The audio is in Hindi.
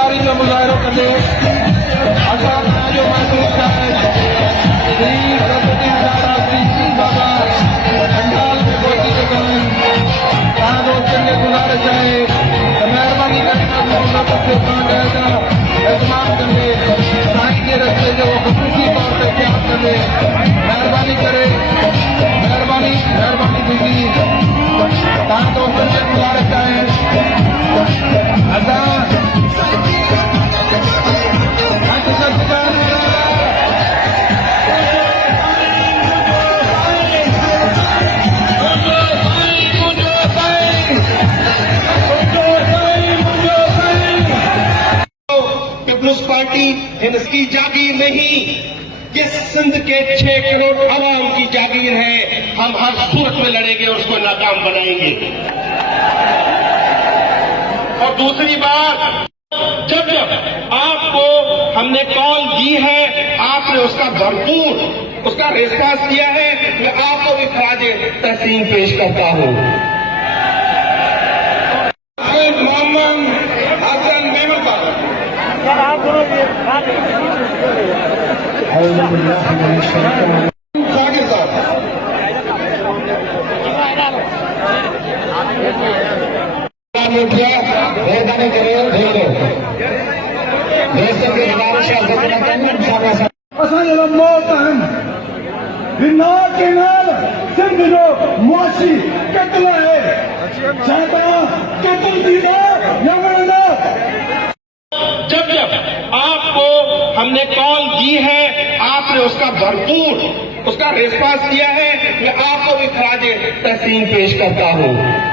ईमानदारी जो मुजाहिरो कंदे असां जो महसूस आहे श्री सरस्वती दादा श्री बाबा पंडाल में पहुंची चुका है। तव्हां दोस्तनि खे गुज़ारिश आहे त महिरबानी करे एतमाम कंदे साईं जे रस्ते जो ख़ुशूसी तौर ते प्यार कंदे महिरबानी करे महिरबानी दीदी तव्हां दोस्तनि खे गुज़ारिश आहे पीपुल्स पार्टी इसकी जागीर नहीं, ये सिंध के 6 करोड़ आवाम की जागीर है। हम हर सूरत में लड़ेंगे और उसको नाकाम बनाएंगे। और दूसरी बात, जब आपको हमने कॉल दी है, आपने उसका भरपूर उसका रिस्पॉन्स दिया है, मैं आपको भी खराज तहसीन पेश करता हूँ। असांजो मौत आहिनि के नाल सिंध जो मुआशी कत्ल है। छा तव्हां कत्ल थींदा या वणंदा? जब आपको हमने कॉल दी है, आपने उसका भरपूर उसका रिस्पॉन्स दिया है, मैं आपको भी खराज तहसीन पेश करता हूँ।